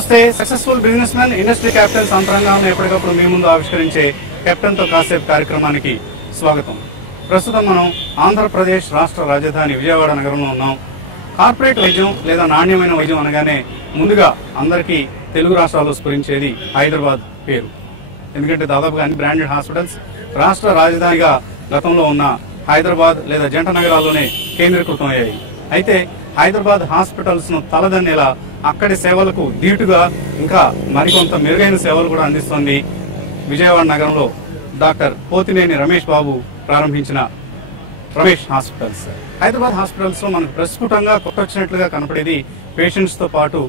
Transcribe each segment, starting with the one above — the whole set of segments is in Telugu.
నమస్తే. Successful businessman industry capitals అంతరంగాన్ని ఎప్పటికప్పుడు మీ ముందు ఆవిష్కరించే కెప్టెన్తో కాసేపు కార్యక్రమానికి స్వాగతం. ప్రస్తుతం మనం ఆంధ్రప్రదేశ్ రాష్ట్ర రాజధాని విజయవాడ నగరంలో ఉన్నాం. కార్పొరేట్ వైద్యం లేదా నాణ్యమైన వైద్యం అనగానే ముందుగా అందరికీ తెలుగు రాష్ట్రాల్లో స్ఫురించేది హైదరాబాద్ పేరు. ఎందుకంటే దాదాపుగా అన్ని బ్రాండెడ్ హాస్పిటల్స్ రాష్ట్ర రాజధానిగా గతంలో ఉన్న హైదరాబాద్ లేదా జంట నగరాల్లోనే కేంద్రీకృతం అయ్యాయి. అయితే హైదరాబాద్ హాస్పిటల్స్ ను తలదన్నేలా అక్కడి సేవలకు ధీటుగా ఇంకా మరికొంత మెరుగైన సేవలు కూడా అందిస్తోంది విజయవాడ నగరంలో డాక్టర్ పోతినేని రమేష్ బాబు ప్రారంభించిన రమేష్ హాస్పిటల్స్. హైదరాబాద్ హాస్పిటల్స్ లో మనకు ప్రస్ఫుటంగా కొట్టొచ్చినట్లుగా కనపడేది పేషెంట్స్ తో పాటు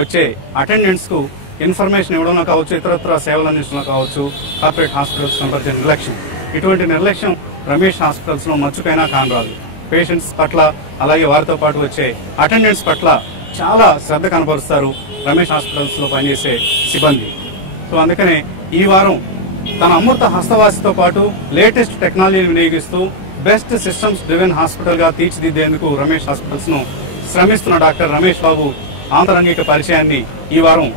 వచ్చే అటెండెంట్స్ కు ఇన్ఫర్మేషన్ ఇవ్వడంలో కావచ్చు, ఇతరత్ర సేవలు అందించడంలో కావచ్చు, కార్పొరేట్ హాస్పిటల్స్ కనపరిచే నిర్లక్ష్యం. ఇటువంటి నిర్లక్ష్యం రమేష్ హాస్పిటల్స్ లో మచ్చుకైనా కానరాదు. పేషెంట్స్ పట్ల అలాగే వారితో పాటు వచ్చే అటెండెంట్స్ పట్ల చాలా శ్రద్ధ కనపరుస్తారు రమేష్ హాస్పిటల్స్ లో పనిచేసే సిబ్బంది. సో అందుకనే ఈ వారం తన అమృత హస్తవాసితో పాటు లేటెస్ట్ టెక్నాలజీని వినియోగిస్తూ బెస్ట్ సిస్టమ్స్ డ్రివెన్ హాస్పిటల్ గా తీర్చిదిద్దేందుకు రమేష్ హాస్పిటల్స్ ను శ్రమిస్తున్న డాక్టర్ రమేష్ బాబు ఆంతరంగిక పరిచయాన్ని ఈ వారం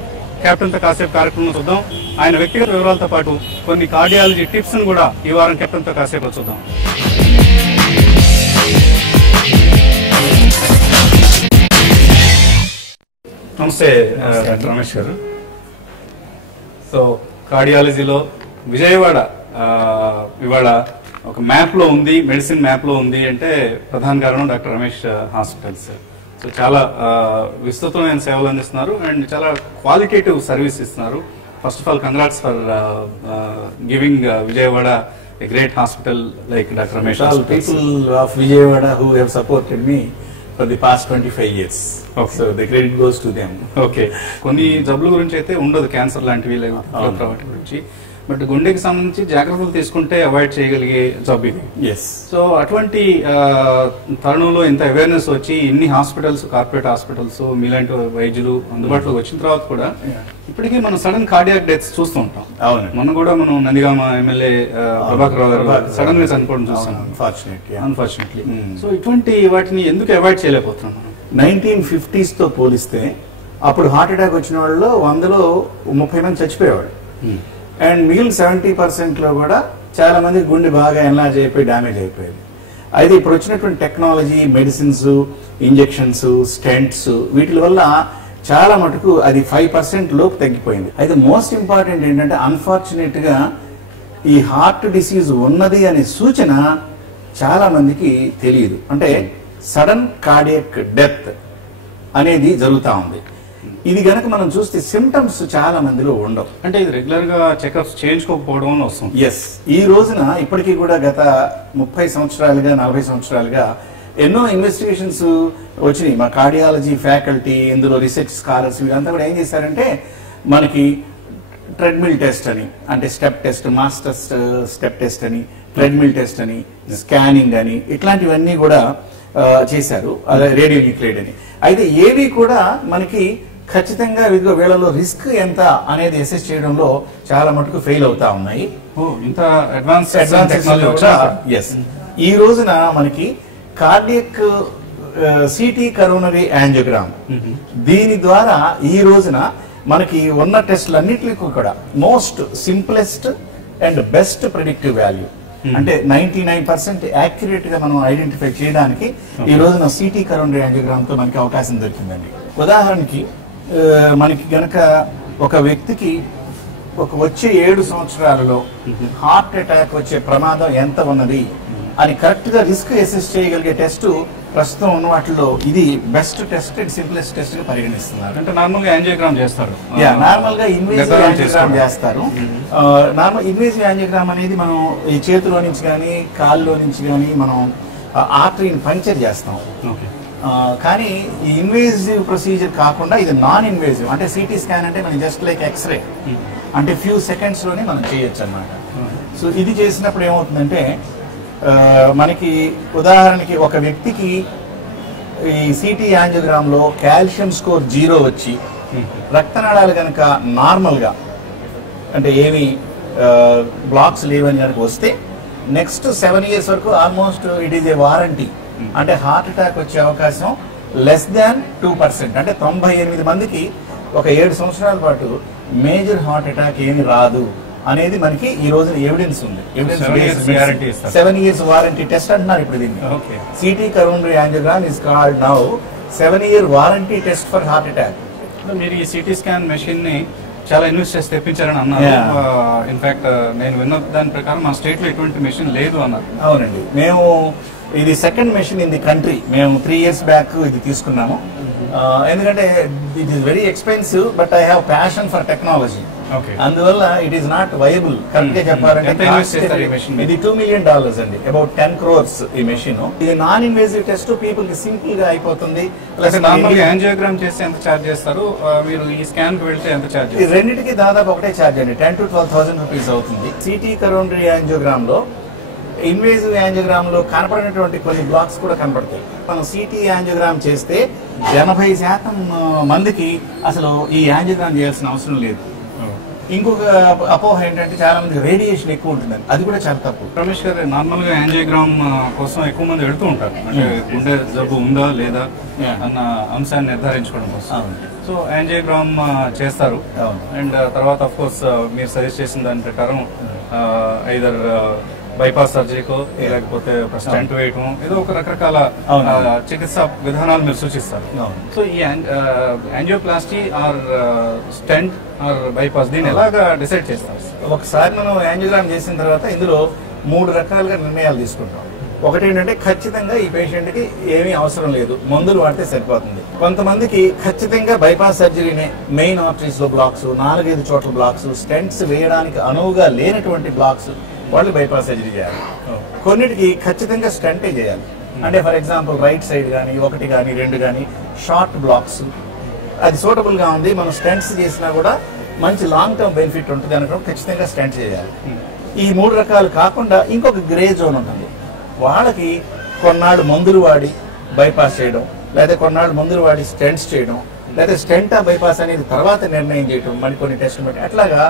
కెప్టెన్తో కాసేపు కార్యక్రమం చూద్దాం. ఆయన వ్యక్తిగత వివరాలతో పాటు కొన్ని కార్డియాలజీ టిప్స్ ను కూడా ఈ వారం కెప్టెన్తో కాసేపు చూద్దాం. నమస్తే డాక్టర్ రమేష్ గారు. సో కార్డియాలజీలో విజయవాడ ఇవాళ ఒక మ్యాప్ లో ఉంది, మెడిసిన్ మ్యాప్ లో ఉంది అంటే ప్రధాన కారణం డాక్టర్ రమేష్ హాస్పిటల్స్. సో చాలా విస్తృతమైన సేవలు అందిస్తున్నారు అండ్ చాలా క్వాలిటేటివ్ సర్వీస్ ఇస్తున్నారు. First of all congrats for giving Vijayawada a great hospital like Dr. Ramesh. All people of Vijayawada who have supported me for the past 25 years. Okay. So the credit goes to them. Okay. కొన్ని జబ్బుల గురించి అయితే ఉండదు, క్యాన్సర్ లాంటివి లేకపోతే వాటి గురించి. బట్ గుండెకి సంబంధించి జాగ్రత్తలు తీసుకుంటే అవాయిడ్ చేయగలిగే జబ్బు ఇది. సో అటువంటి తరుణంలో ఇంత అవేర్నెస్ వచ్చి ఇన్ని హాస్పిటల్స్, కార్పొరేట్ హాస్పిటల్స్, మీలాంటి వైద్యులు అందుబాటులోకి వచ్చిన తర్వాత కూడా ఇప్పటికీ మనం సడన్ కార్డియాక్ డెత్స్ చూస్తూ ఉంటాం. అవును, మనం కూడా గామ ఎమ్మెల్యే ప్రభాకర్ రావు గారు సడన్ గా చనిపోవడం చూస్తాం అన్ఫార్చునేట్లీ. సో ఇటువంటి వాటిని ఎందుకు అవాయిడ్ చేయలేకపోతున్నాం? 1950s తో పోలిస్తే అప్పుడు హార్ట్ అటాక్ వచ్చిన వాళ్ళు 100లో 30 మంది చచ్చిపోయేవాడు. అండ్ మిగిలిన 70% లో కూడా చాలా మంది గుండె బాగా ఎన్లార్జ్ అయిపోయి డ్యామేజ్ అయిపోయేది. అయితే ఇప్పుడు వచ్చినటువంటి టెక్నాలజీ, మెడిసిన్స్, ఇంజెక్షన్స్, స్టెంట్స్, వీటి వల్ల చాలా మటుకు అది 5% లోపు తగ్గిపోయింది. అయితే మోస్ట్ ఇంపార్టెంట్ ఏంటంటే అన్ఫార్చునేట్ గా ఈ హార్ట్ డిసీజ్ ఉన్నది అనే సూచన చాలా మందికి తెలియదు. అంటే సడన్ కార్డియక్ డెత్ అనేది జరుగుతూ ఉంది. ఇది గనక మనం చూస్తే సిమ్టమ్స్ చాలా మందిలో ఉండవు. అంటే ఇది రెగ్యులర్ గా చెకప్స్ చేయించుకోకపోవడం వస్తుంది. ఎస్, ఈ రోజున ఇప్పటికీ కూడా గత 30 సంవత్సరాలుగా 40 సంవత్సరాలుగా ఎన్నో ఇన్వెస్టిగేషన్స్ వచ్చినాయి. మా కార్డియాలజీ ఫ్యాకల్టీ, ఇందులో రీసెర్చ్ స్కాలర్స్ వీళ్ళంతా కూడా ఏం చేశారంటే మనకి ట్రెడ్మిల్ టెస్ట్ అని, అంటే step test, masters step test అని, ట్రెడ్మిల్ టెస్ట్ అని, స్కానింగ్ అని, ఇట్లాంటివన్నీ కూడా చేశారు, రేడియో న్యూక్లియైడ్ అని. అయితే ఏవి కూడా మనకి ఖచ్చితంగా వీళ్ళలో రిస్క్ ఎంత అనేది అసెస్ చేయడంలో చాలా మటుకు ఫెయిల్ అవుతా ఉన్నాయి. ఇంత అడ్వాన్స్ ఈ రోజున మనకి కార్డియక్ సిటీ కరోనరీ యాంజియోగ్రామ్, దీని ద్వారా ఈ రోజున మనకి ఉన్న టెస్టులన్నింటికి కూడా most simplest and best predictive value, అంటే 99% యాక్యురేట్ గా మనం ఐడెంటిఫై చేయడానికి ఈ రోజున సిటీ కరోనరీ యాంజియోగ్రామ్ తో మనకి అవకాశం దొరికిందండి. ఉదాహరణకి మనకి గనక ఒక వ్యక్తికి వచ్చే 7 సంవత్సరాలలో హార్ట్ అటాక్ వచ్చే ప్రమాదం ఎంత ఉన్నది అని కరెక్ట్ గా రిస్క్ అసెస్ చేయగలిగే టెస్ట్ ప్రస్తుతం ఉన్న వాటిలో ఇది best test and simplest test గా పరిగణిస్తున్నారు. అంటే నార్మల్ గా యాంజియోగ్రామ్ చేస్తారు, నార్మల్ గా ఇన్వేజివ్ యాంజియోగ్రామ్ చేస్తారు. నార్మల్ ఇన్వేజివ్ యాంజియోగ్రామ్ అనేది మనం ఈ చేతిలో నుంచి కానీ కాల్లో నుంచి కానీ మనం ఆర్టరీని పంక్చర్ చేస్తాం. కానీ ఈ ఇన్వేజివ్ ప్రొసీజర్ కాకుండా ఇది నాన్ ఇన్వేజివ్, అంటే సిటీ స్కాన్ అంటే మనం జస్ట్ లైక్ ఎక్స్రే, అంటే ఫ్యూ సెకండ్స్ లోనే మనం చేయొచ్చు అన్నమాట. సో ఇది చేసినప్పుడు ఏమవుతుందంటే మనకి ఉదాహరణకి ఒక వ్యక్తికి ఈ సిటీ యాంజియోగ్రామ్ లో కాల్షియం స్కోర్ 0 వచ్చి రక్తనాళాలు కనుక నార్మల్ గా అంటే ఏమి బ్లాక్స్ లేవని కనుక వస్తే నెక్స్ట్ 7 years వరకు almost it is a warranty. అంటే హార్ట్ అటాక్ వచ్చే అవకాశం less than 2%, అంటే 98 మందికి ఒక 7 సంవత్సరాల పాటు మేజర్ హార్ట్ అటాక్ ఏమి రాదు అనేది మనకి ఈ రోజు ఎవిడెన్స్ ఉంది. 7 years వారంటీ టెస్ట్ అంటున్నారు ఇప్పుడు దీన్ని. City coronary angiogram is called now 7-year warranty test for heart attack. మీరు ఈ సిటీ స్కాన్ మెషిన్ ని చాలా ఇన్వెస్ట్ చేసి తెప్పించారని అన్నారు. ఇన్ఫాక్ట్ నేను విన్న దాని ప్రకారం మా స్టేట్ లో ఎటువంటి మెషిన్ లేదు అన్నారు. అవునండి, మేము ఇది second machine in the country. మేము 3 years బ్యాక్ ఇది తీసుకున్నాము. ఎందుకంటే it is very expensive, but I have passion for technology. అందువల్ల it is not viable. Correct గా చెప్పాలంటే ఇది $2 million అండి, అబౌట్ 10 crores ఈ మెషిన్. ఇది నాన్ ఇన్వేసివ్ టెస్ట్, పీపుల్ కి సింపుల్ గా అయిపోతుంది. యాంజియోగ్రామ్ చేస్తే ఎంత చార్జ్ చేస్తారు, మీరు ఈ స్కాన్ కి వెళ్తే ఎంత చార్జ్? రెండింటికి దాదాపు ఒకటే చార్జ్ అండి, 10 to 12,000 rupees అవుతుంది. సిటీ కరోనరీ యాంజియోగ్రామ్ లో, ఇన్వేసివ్ యాంజియోగ్రామ్ లో కనపడినటువంటి కొన్ని బ్లాక్స్ కూడా కనపడతాయి. మనం సిటీ యాంజియోగ్రామ్ చేస్తే 80% మందికి అసలు ఈ యాంజియోగ్రామ్ చేయాల్సిన అవసరం లేదు. ఇంకొక అపోహ ఏంటంటే చాలా మంది రేడియేషన్ ఎక్కువ ఉంటుందని, అది కూడా చాలా తప్పు. రమేష్ గారు, నార్మల్ గా యాంజియోగ్రామ్ కోసం ఎక్కువ మంది వెళ్తూ ఉంటారు, అంటే గుండె జబ్బు ఉందా లేదా అన్న అంశాన్ని నిర్ధారించుకోవడం కోసం. సో యాంజియోగ్రామ్ చేస్తారు, అండ్ తర్వాత ఆఫ్ కోర్స్ మీరు సజెస్ట్ చేసిన దాని ప్రకారం ఐదర్ బైపాస్ సర్జరీకో లేకపోతే స్టెంట్ వేయటం, ఏదో ఒక రకరకాల చికిత్సా విధానాలు మీరు సూచిస్తారు. సో ఈ angioplasty or stent or bypass దీన్ని ఎలాగా డిసైడ్ చేస్తారు? ఒకసారి మనం యాంజియోగ్రామ్ చేసిన తర్వాత ఇందులో 3 రకాలుగా నిర్ణయాలు తీసుకుంటాం. ఒకటి ఏంటంటే ఖచ్చితంగా ఈ పేషెంట్ కి ఏమీ అవసరం లేదు, మందులు వాడితే సరిపోతుంది. కొంతమందికి ఖచ్చితంగా బైపాస్ సర్జరీనే, మెయిన్ ఆర్టరీస్ లో బ్లాక్స్, 4-5 చోట్ల బ్లాక్స్, స్టెంట్స్ వేయడానికి అనువుగా లేనటువంటి బ్లాక్స్, వాళ్ళు బైపాస్ సర్జరీ చేయాలి. కొన్నిటికి ఖచ్చితంగా స్టంటే చేయాలి. అంటే ఫర్ ఎగ్జాంపుల్ రైట్ సైడ్ కానీ 1 కానీ 2 కానీ షార్ట్ బ్లాక్స్, అది సూటబుల్ గా ఉంది, మనం స్టంట్స్ చేసినా కూడా మంచి లాంగ్ టర్మ్ బెనిఫిట్ ఉంటుంది అనుకో ఖచ్చితంగా స్టంట్ చేయాలి. ఈ 3 రకాలు కాకుండా ఇంకొక గ్రే జోన్ ఉంటుంది. వాళ్ళకి కొన్నాళ్ళు మందులు వాడి బైపాస్ చేయడం, లేదా కొన్నాళ్ళు మందులు వాడి స్టెంట్స్ చేయడం, లేదా స్టెంటా బైపాస్ అనేది తర్వాత నిర్ణయం చేయడం, మరి కొన్ని టెస్ట్ బట్టి అట్లాగా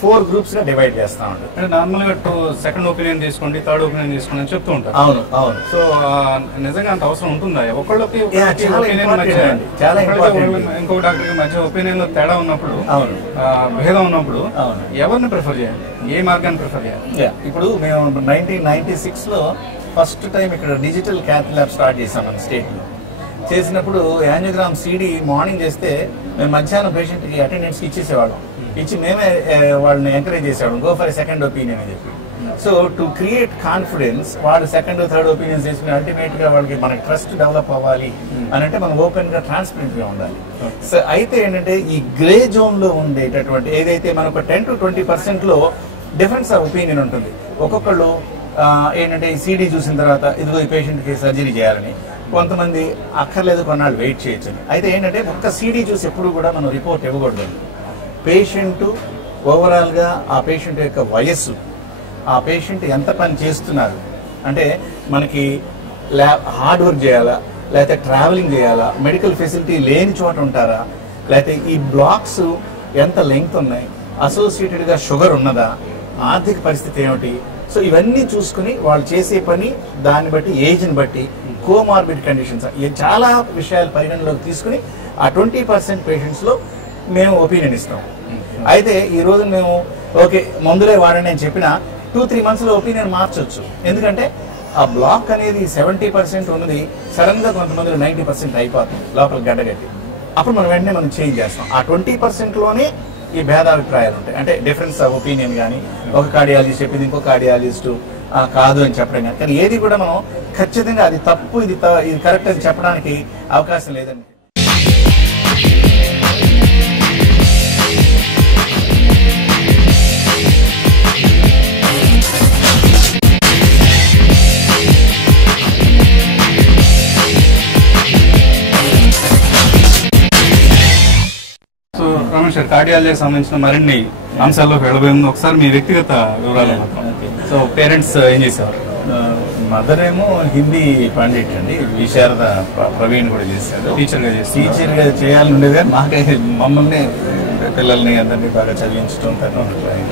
4 groups గా డివైడ్ చేస్తా ఉంటారు. అంటే నార్మల్ గా సెకండ్ ఒపీనియన్ తీసుకోండి, థర్డ్ ఒపీనియన్ తీసుకోండి అని చెప్తూ ఉంటారు. అవును అవును. సో నిజంగా అంత అవసరం ఉంటుందా? ఒకళ్ళకి ఇంకొక డాక్టర్ మధ్య ఒపీనియన్ లో తేడా ఉన్నప్పుడు, భేదం ఉన్నప్పుడు ఎవరిని ప్రిఫర్ చేయాలి, ఏ మార్గాన్ని ప్రిఫర్ చేయాలి? ఇప్పుడు మేము 1996 లో ఫస్ట్ టైం ఇక్కడ డిజిటల్ క్యాత్ ల్యాబ్ స్టార్ట్ చేసాం మన స్టేట్ లో. చేసినప్పుడు యాంజియోగ్రామ్ సిడి మార్నింగ్ చేస్తే మేము మధ్యాహ్నం పేషెంట్ కి అటెండెన్స్ ఇచ్చేసేవాళ్ళం. ఇచ్చి మేమే వాళ్ళని ఎంకరేజ్ చేసేవాళ్ళం, గో ఫర్ సెకండ్ ఒపీనియన్ అని చెప్పి. సో టు క్రియేట్ కాన్ఫిడెన్స్, వాళ్ళు సెకండ్ థర్డ్ ఒపీనియన్స్ చేసుకుని అల్టిమేట్ గా వాళ్ళకి మనకి ట్రస్ట్ డెవలప్ అవ్వాలి అని అంటే మనం ఓపెన్ గా ట్రాన్స్పరెంట్ గా ఉండాలి. సో అయితే ఏంటంటే ఈ గ్రే జోన్ లో ఉండేటటువంటి ఏదైతే మనకు 10 to 20% లో డిఫరెన్స్ ఆఫ్ ఒపీనియన్ ఉంటుంది. ఒక్కొక్కళ్ళు ఏంటంటే ఈ సిడి చూసిన తర్వాత ఇదిగో ఈ పేషెంట్ కి సర్జరీ చేయాలని, కొంతమంది అక్కర్లేదు కొన్నాళ్ళు వెయిట్ చేయొచ్చు. అయితే ఏంటంటే ఒక్క సిడి చూసి ఎప్పుడు కూడా మనం రిపోర్ట్ ఇవ్వకూడదు. పేషెంట్ ఓవరాల్ గా ఆ పేషెంట్ యొక్క వయస్సు, ఆ పేషెంట్ ఎంత పని చేస్తున్నారు, అంటే మనకి హార్డ్ వర్క్ చేయాలా, లేకపోతే ట్రావెలింగ్ చేయాలా, మెడికల్ ఫెసిలిటీ లేని చోట ఉంటారా, లేకపోతే ఈ బ్లాక్స్ ఎంత లెంగ్త్ ఉన్నాయి, అసోసియేటెడ్ గా షుగర్ ఉన్నదా, ఆర్థిక పరిస్థితి ఏమిటి. సో ఇవన్నీ చూసుకుని వాళ్ళు చేసే పని, దాన్ని బట్టి ఏజ్ని బట్టి, కోమార్బిడ్ కండిషన్స్, చాలా విషయాలు పరిగణలోకి తీసుకుని ఆ 20% పేషెంట్స్ లో మేము ఒపీనియన్ ఇస్తాం. అయితే ఈ రోజు మేము ఓకే మందులే వాడండి అని చెప్పినా 2-3 months లో ఒపీనియన్ మార్చొచ్చు. ఎందుకంటే ఆ బ్లాక్ అనేది 70% ఉన్నది సడన్ గా కొంతమంది 90% అయిపోతుంది లోపల గడ్డగట్టి. అప్పుడు మనం వెంటనే మనం చేంజ్ చేస్తాం. ఆ 20% లోనే ఈ భేదాభిప్రాయాలు ఉంటాయి. అంటే డిఫరెన్స్ ఆఫ్ ఒపీనియన్ కానీ, ఒక కార్డియాలజిస్ట్ చెప్పింది ఇంకో కార్డియాలజిస్ట్ కాదు అని చెప్పడం కానీ, కానీ ఏది కూడా మనం ఖచ్చితంగా అది తప్పు ఇది కరెక్ట్ అని చెప్పడానికి అవకాశం లేదండి. రమేష్ గారు, కార్డియాలజీకి సంబంధించిన మరిన్ని అంశాల్లోకి వెళ్ళబోయే ముందు ఒకసారి మీ వ్యక్తిగత వివరాలు. సో పేరెంట్స్ ఏం చేసేవారు? మదర్ ఏమో హిందీ పండిట్ అండి, విశారద ప్రవీణ్ కూడా చేశారు, టీచర్ గా చేయాలని ఉండేది. కానీ మమ్మల్ని పిల్లల్ని అందరినీ బాగా చదివించడం.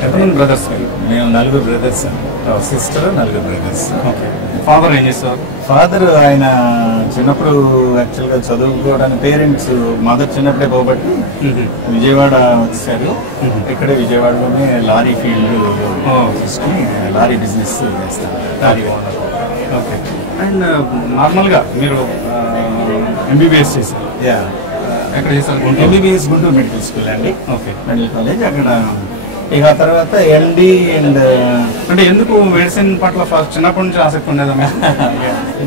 ఎంతమంది బ్రదర్స్? మేము 4 brothers, sister, 4 brothers. Okay. Father ఏం చేస్తారు? ఫాదర్ ఆయన చిన్నప్పుడు యాక్చువల్గా చదువుకోవడానికి పేరెంట్స్ మదర్ చిన్నప్పుడే పోబట్టి విజయవాడ వచ్చారు. ఇక్కడే విజయవాడలోనే లారీ ఫీల్డ్ తీసుకుని లారీ బిజినెస్ చేస్తారు, లారీ ఓనర్. ఓకే. అండ్ నార్మల్గా మీరు ఎంబీబీఎస్ చేశారు? ఎక్కడ చేశారు? ఎంబీబీఎస్ గుంటూరు మెడికల్ స్కూల్ అండి. ఓకే. మెడికల్ కాలేజ్ అక్కడ. ఇక తర్వాత ఎండి అండ్ అంటే ఎందుకు మెడిసిన్ పట్ల ఫస్ట్ చిన్నప్పటి నుంచి ఆసక్తి ఉండేదా?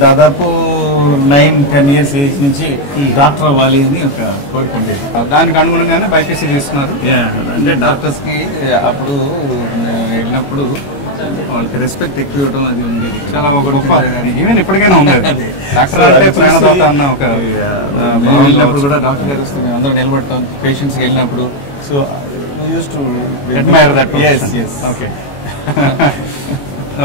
దాదాపు 9-10 years ఏజ్ నుంచి డాక్టర్ అవ్వాలి అని ఒక కోరిక ఉండేది. దానికి అనుగుణంగానే బైపీసీ చేస్తున్నారు. అంటే డాక్టర్స్కి అప్పుడు వెళ్ళినప్పుడు వాళ్ళకి రెస్పెక్ట్ ఎక్కువ ఇవ్వడం అది ఉండేది. చాలా ఒక గొప్ప, ఈవెన్ ఇప్పటికైనా ఉండేది. డాక్టర్ అంటే ప్రాణదాత అన్న ఒక వెళ్ళినప్పుడు కూడా డాక్టర్ గారు వస్తే మేము అందరూ నిలబడతాం పేషెంట్స్కి వెళ్ళినప్పుడు. So admire that profession. Yes. Okay.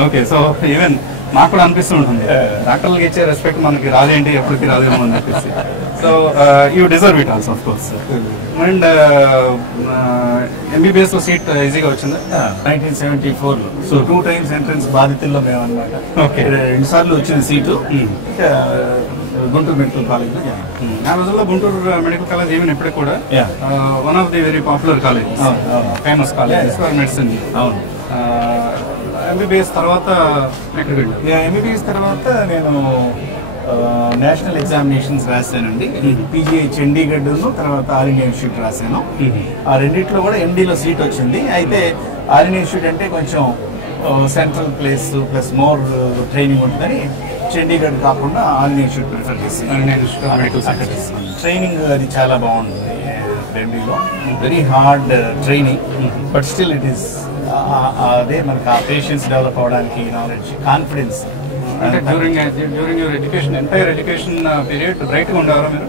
Okay. So even నాకు కూడా అనిపిస్తుంటుంది డాక్టర్లకు ఇచ్చే రెస్పెక్ట్ మనకి రాదేంటి, ఎప్పటికీ రాదేమో అని చెప్పేసి. So you deserve it also of course. And MBBS లో సీట్ ఈజీగా వచ్చిందా? 1974లో. సో 2 times ఎంట్రన్స్ బాధితుల్లో మేము అనమాట. ఓకే. 2 సార్లు వచ్చింది సీటు. Guntur medical college. ఆ రోజుల్లో గుంటూరు మెడికల్ కాలేజ్ ఈవెన్ ఇప్పటికి కూడా one of the very popular college, famous college for medicine. అవును. ఎంబీబీఎస్ తర్వాత ఎక్కడికి వెళ్ళారు? ఎంబీబీఎస్ తర్వాత నేను నేషనల్ ఎగ్జామినేషన్స్ రాశానండి. పీజీఐ చండీగఢ్ తర్వాత ఆల్ ఇండియా ఇన్స్టిట్యూట్ రాశాను. ఆ రెండిట్లో కూడా ఎండీలో సీట్ వచ్చింది. అయితే ఆల్ ఇండియా ఇన్స్టిట్యూట్ అంటే కొంచెం central place plus more training ఉంటుందని చండీగఢ్ కాకుండా ఆల్ ఇండియా ఇన్స్టిట్యూట్ ప్రిఫర్ చేసి ట్రైనింగ్ అది చాలా బాగుంటుంది. ఢిల్లీలో very hard training, but still it is అదే మనకు ఆ పేషెన్స్ డెవలప్ అవడానికి నాలెడ్జ్, కాన్ఫిడెన్స్. అంటే during your education, entire education period bright గా ఉండేవారా మీరు?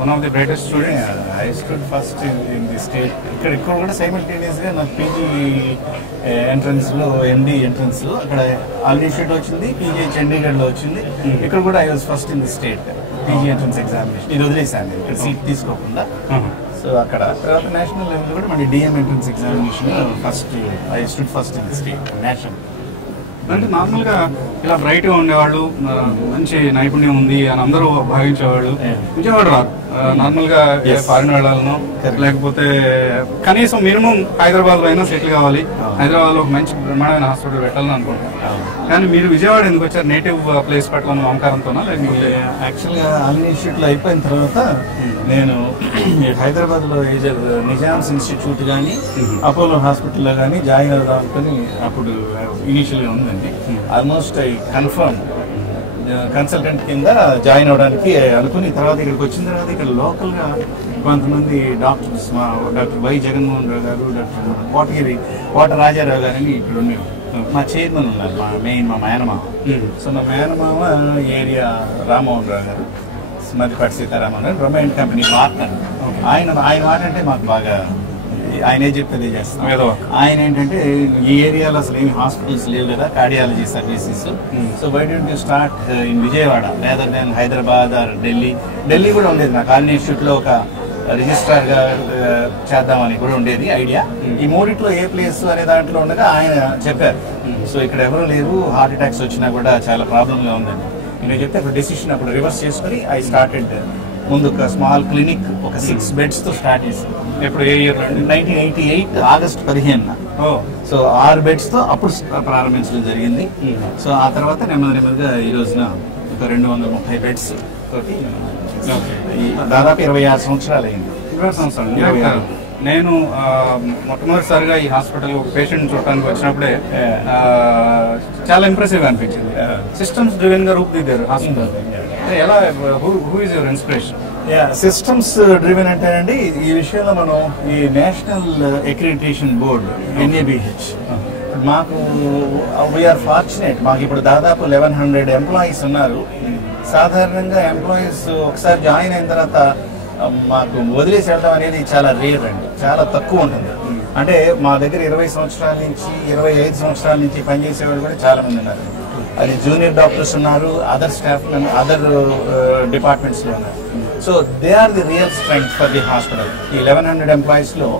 One of the brightest students. I stood first in the state. ఇక్కడ కూడా సైమల్టేనియస్ గా నాకు పీజీ ఎంట్రన్స్ లో, ఎండి ఎంట్రన్స్ లో అక్కడ ఆల్ ఇన్స్టిట్యూట్ వచ్చింది, పీజీ చండీగఢ్ లో వచ్చింది. ఇక్కడ కూడా I was first in the state PG entrance examination. ఇది వదిలేసాను ఇక్కడ సీట్ తీసుకోకుండా. సో అక్కడ తర్వాత నేషనల్ లెవెల్ కూడా మళ్ళీ DM entrance examination first I stood first in the state national. అంటే నార్మల్గా ఇలా బ్రైట్ గా ఉండేవాళ్ళు, మంచి నైపుణ్యం ఉంది అని అందరూ భావించేవాళ్ళు విజయవాడ రాదు. నార్మల్ గా ఫారిన్ వెళ్ళాలను, లేకపోతే కనీసం మినిమం హైదరాబాద్ లో అయినా సెటిల్ కావాలి, హైదరాబాద్ లో ఒక మంచి బ్రహ్మాండమైన హాస్పిటల్ పెట్టాలని అనుకుంటారు. కానీ మీరు విజయవాడ ఎందుకు వచ్చారు? నేటివ్ ప్లేస్ పట్ల మమకారంతోనా, లేకపోతే? యాక్చువల్గా ఆల్ ఇన్స్టిట్యూట్లో అయిపోయిన తర్వాత నేను హైదరాబాద్ లో నిజామ్స్ ఇన్స్టిట్యూట్ కానీ అపోలో హాస్పిటల్లో కానీ జాయిన్ అవుదాం అనుకుని అప్పుడు ఇనీషియల్ గా ఉందండి. ఆల్మోస్ట్ ఐ కన్ఫర్మ్ కన్సల్టెంట్ కింద జాయిన్ అవడానికి అనుకుని తర్వాత ఇక్కడికి వచ్చిన తర్వాత ఇక్కడ లోకల్ గా కొంతమంది డాక్టర్స్, మా డాక్టర్ వై జగన్మోహన్ రావు గారు, డాక్టర్ కోట రాజారావు గారు అని ఇక్కడ ఉన్నారు. మా చైర్మన్ ఉన్నారు, మా మేనమామ. సో మా మేనమామ ఏరియా రామ్మోహన్ రావు గారు, మధ్యపాటి సీతారామన్ గారు, రొమైన్ కంపెనీ పార్ట్నర్. ఆయన మాట అంటే మాకు బాగా, ఆయనే చెప్పేది చేస్తాం. ఆయన ఏంటంటే ఈ ఏరియాలో అసలు ఏమి హాస్పిటల్స్ లేవు కదా, cardiology services. So why don't you start in Vijayawada rather than Hyderabad or Delhi కూడా ఉండేది. నాకు ఆల్ ఇన్స్టిట్యూట్ లో ఒక రిజిస్ట్రార్ గా చేద్దామని కూడా ఉండేది ఐడియా. ఈ మూడిట్లో ఏ ప్లేస్ అనే దాంట్లో ఉండగా ఆయన చెప్పారు, సో ఇక్కడ ఎవరు లేరు, హార్ట్ అటాక్స్ వచ్చినా కూడా చాలా ప్రాబ్లమ్ గా ఉందని నేను చెప్తే అప్పుడు డెసిషన్ అప్పుడు రివర్స్ చేసుకుని ఐ స్టార్టెడ్ ముందు ఒక స్మాల్ క్లినిక్ ఒక 6 beds తో స్టార్ట్ చేశాను. ఎప్పుడు ఏ ఇయర్? 1988 ఆగస్ట్ 15న. సో 6 beds తో అప్పుడు ప్రారంభించడం జరిగింది. సో ఆ తర్వాత నెమ్మదిగా ఈ రోజున ఒక 230 beds తోటి దాదాపు 26 సంవత్సరాలు అయింది. 26 సంవత్సరాలు. నేను మొట్టమొదటిసారిగా ఈ హాస్పిటల్ పేషెంట్ చూడటానికి వచ్చినప్పుడే చాలా ఇంప్రెసివ్ గా అనిపించింది. సిస్టమ్స్ డ్రివెన్ గా రూపుదిద్దారు హాస్పిటల్. ఎలా, who is your inspiration? Systems driven అంటేనండి ఈ విషయంలో మనం ఈ నేషనల్ అక్రిడిటేషన్ బోర్డు NABH మాకు వీఆర్ ఫార్చునేట్. మాకు ఇప్పుడు దాదాపు 1100 ఎంప్లాయీస్ ఉన్నారు. సాధారణంగా ఎంప్లాయీస్ ఒకసారి జాయిన్ అయిన తర్వాత మాకు వదిలేసి వెళ్ళడం అనేది చాలా రేర్ అండి, చాలా తక్కువ ఉంటుంది. అంటే మా దగ్గర 20 సంవత్సరాల నుంచి 25 సంవత్సరాల నుంచి పనిచేసేవాళ్ళు కూడా చాలా మంది ఉన్నారు. అది జూనియర్ డాక్టర్స్ ఉన్నారు, అదర్ స్టాఫ్ అదర్ డిపార్ట్మెంట్స్ లో ఉన్నారు. So they are the real strength for the hospital. ఈ 1100 ఎంప్లాయీస్ లో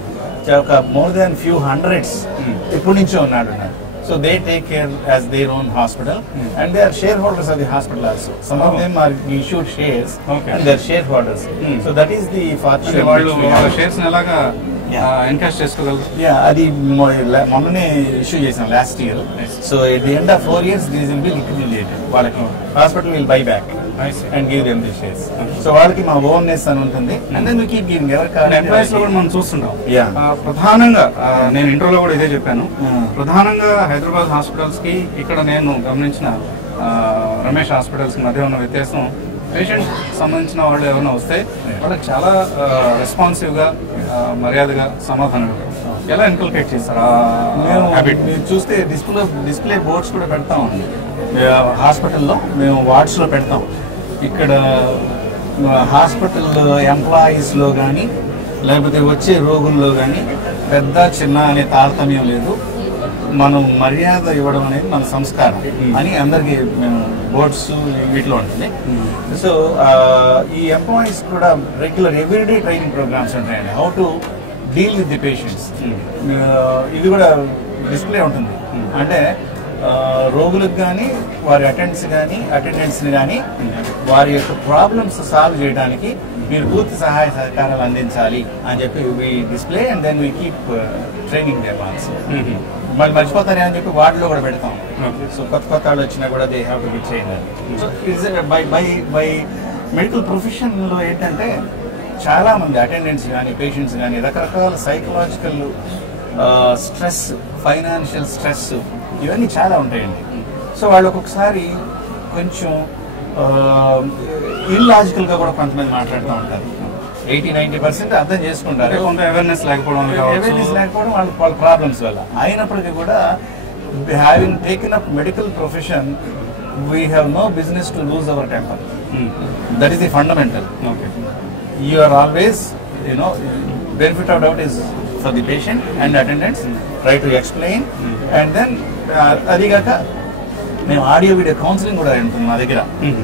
ఒక మోర్ దాన్ ఫ్యూ హండ్రెడ్స్ ఇప్పటి నుంచో ఉన్నాడు. So they take care as their own hospital, and they are shareholders of the hospital also. Some of them are issued shares, and they are shareholders. So that is the fortune. వాళ్ళు షేర్స్ ఎలాగా ఎన్కాష్ చేసుకోగలరు? అది మొన్ననే ఇష్యూ చేసాం last year. So at the end of 4 years these will be liquidated. వాళ్ళకి hospital will buy back and give them the shares. So వాళ్ళకి మా ఓన్నెస్ అని ఉంటుంది. And then we keep giving employees లో కూడా మనం చూస్తుంటాం. ప్రధానంగా నేను ఇంట్రోలో కూడా ఇదే చెప్పాను, ప్రధానంగా హైదరాబాద్ హాస్పిటల్స్ కి ఇక్కడ నేను గమనించిన రమేష్ హాస్పిటల్స్ కి మధ్య ఉన్న వ్యత్యాసం, పేషెంట్ సంబంధించిన వాళ్ళు ఎవరైనా వస్తే వాళ్ళకి చాలా రెస్పాన్సివ్ గా మర్యాదగా సమాధానం ఎలా ఇన్కల్కేట్ చేస్తారు? మేము చూస్తే డిస్ప్లే బోర్డ్స్ కూడా పెడతాం హాస్పిటల్లో. మేము వార్డ్స్ లో పెడతాం. ఇక్కడ హాస్పిటల్ ఎంప్లాయీస్ లో కానీ లేకపోతే వచ్చే రోగుల్లో కానీ పెద్ద చిన్న అనే తారతమ్యం లేదు. మనం మర్యాద ఇవ్వడం అనేది మన సంస్కారం అని అందరికి మేము బోర్డ్స్ వీటిలో ఉంటుంది. సో ఈ ఎంప్లాయీస్ కూడా రెగ్యులర్ ఎవ్రీడే ట్రైనింగ్ ప్రోగ్రామ్స్ ఉంటాయండి. How to deal with the patients. ఇది కూడా డిస్ప్లే ఉంటుంది. అంటే రోగులకు కానీ వారి అటెండెంట్స్ని కానీ వారి యొక్క ప్రాబ్లమ్స్ సాల్వ్ చేయడానికి మీరు పూర్తి సహాయ సహకారాలు అందించాలి అని చెప్పి we display and then we keep training there also. మళ్ళీ మర్చిపోతారే అని చెప్పి వాటిలో కూడా పెడతాం. సో కొత్త వాళ్ళు వచ్చినా కూడా they have to be trainer. So it's by medical ప్రొఫెషన్లో ఏంటంటే చాలా మంది అటెండెంట్స్ కానీ పేషెంట్స్ కానీ రకరకాల సైకలాజికల్ స్ట్రెస్, ఫైనాన్షియల్ స్ట్రెస్ ఇవన్నీ చాలా ఉంటాయండి. సో వాళ్ళు ఒక్కొక్కసారి కొంచెం ఇల్లాజికల్ గా కూడా కొంతమంది మాట్లాడుతూ ఉంటారు. 80-90% అర్థం చేసుకుంటారు. కొంత అవేర్నెస్ లేకపోవడం వాళ్ళ ప్రాబ్లమ్స్ వల్ల. అయినప్పటికీ కూడా having taken up medical profession we have no business to lose our temper. That is the fundamental. You are always, benefit of doubt is for the patient and attendants. Try to explain, and then అదిగాక మేము ఆడియో వీడియో కౌన్సిలింగ్ కూడా ఉంటుంది మా దగ్గర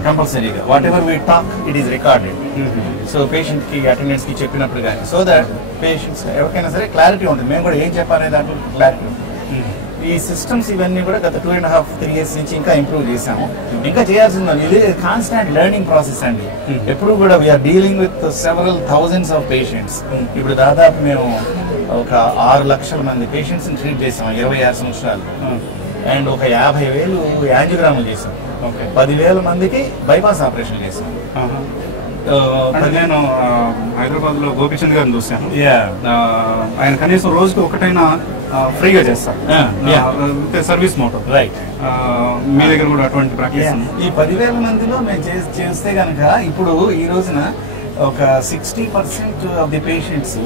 కంపల్సరీగా. What ever we talk it is recorded. So patient కి అటెండెన్స్ కి చెప్పినప్పుడు కానీ సో దట్ పేషెంట్స్ ఎవరికైనా సరే క్లారిటీ ఉంటుంది. మేము కూడా ఏం చెప్పాలనే దాంట్లో క్లారిటీ ఉంటుంది. ఈ సిస్టమ్స్ ఇవన్నీ కూడా గత 2.5-3 years నుంచి ఇంకా ఇంప్రూవ్ చేశాము. ఇంకా చేయాల్సింది ఇది కాన్స్టాంట్ లెర్నింగ్ ప్రాసెస్ అండి. ఎప్పుడు కూడా we are dealing with several thousands of patients. ఇప్పుడు దాదాపు మేము ఒక 6 లక్షల మంది పేషెంట్స్ ని ట్రీట్ చేసాం 26 సంవత్సరాలు. అండ్ ఒక 50,000 యాంజియోగ్రాములు చేసాం. 10,000 మందికి బైపాస్ ఆపరేషన్ చేసాం. నేను హైదరాబాద్ లో గోపిచంద్ గారిని చూసాను. ఆయన కనీసం రోజుకి ఒకటైనా ఫ్రీగా చేస్తారు సర్వీస్ మోటో. రైట్. మీ దగ్గర కూడా అటువంటి ప్రాక్టీస్? ఈ 10,000 మందిలో మేము చేస్తే కనుక ఇప్పుడు ఈ రోజున ఒక 60% ఆఫ్ ది పేషెంట్స్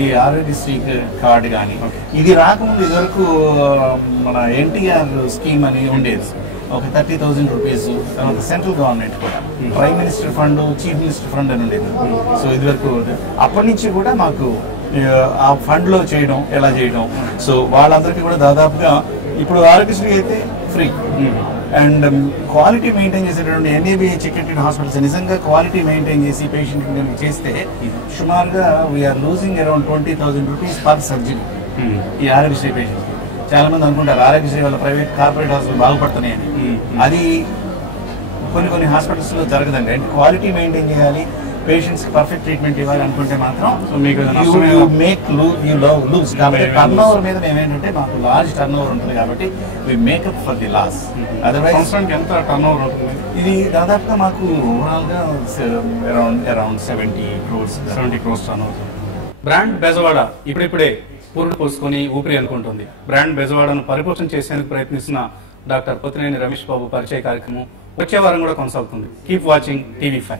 ఈ ఆరోగ్యశ్రీ కార్డు కానీ ఇది రాకముందు ఇదివరకు మన ఎన్టీఆర్ స్కీమ్ అని ఉండేది. ఒక 30,000 రూపీస్. తర్వాత సెంట్రల్ గవర్నమెంట్ కూడా prime minister fund, chief minister fund అని ఉండేది. సో ఇదివరకు అప్పటి నుంచి కూడా మాకు ఆ ఫండ్ లో చేయడం ఎలా చేయడం. సో వాళ్ళందరికీ కూడా దాదాపుగా ఇప్పుడు ఆరోగ్యశ్రీ అయితే ఫ్రీ. అండ్ క్వాలిటీ మెయింటైన్ చేసేటటువంటి NABH accredited హాస్పిటల్స్ నిజంగా క్వాలిటీ మెయింటైన్ చేసి పేషెంట్ చేస్తే సుమారుగా we are losing around 20,000 rupees per surgery ఈ ఆరోగ్యశ్రీ పేషెంట్. చాలా మంది అనుకుంటారు ఆరోగ్యశ్రీ వల్ల ప్రైవేట్ కార్పొరేట్ హాస్పిటల్ బాగుపడుతున్నాయని. అది కొన్ని హాస్పిటల్స్ లో జరగదండి. అండ్ క్వాలిటీ మెయింటైన్ చేయాలి, పేషెంట్స్ పర్ఫెక్ట్ ట్రీట్మెంట్ ఇవ్వాలి అనుకుంటే మాత్రం లూజ్. కాబట్టి టర్న్ ఓవర్ మీద మేమేంటంటే మాకు లార్జ్ టర్న్ ఓవర్ ఉంటుంది కాబట్టి we make up for the loss. Otherwise ఎంత టర్న్ ఓవర్ ఉంటుంది? ఇది దాదాపుగా మాకు ఓవరాల్ గా around 70 crores turn over. Brand Bezawada ఇప్పుడిప్పుడే పూర్ణ పోసుకొని ఊపిరి అనుకుంటుంది. బ్రాండ్ బెజవాడను పరిపోషణ చేసేందుకు ప్రయత్నిస్తున్న డాక్టర్ పొత్తినేని రమేష్ బాబు పరిచయ కార్యక్రమం వచ్చే వారం కూడా కొనసాగుతుంది. Keep watching TV5.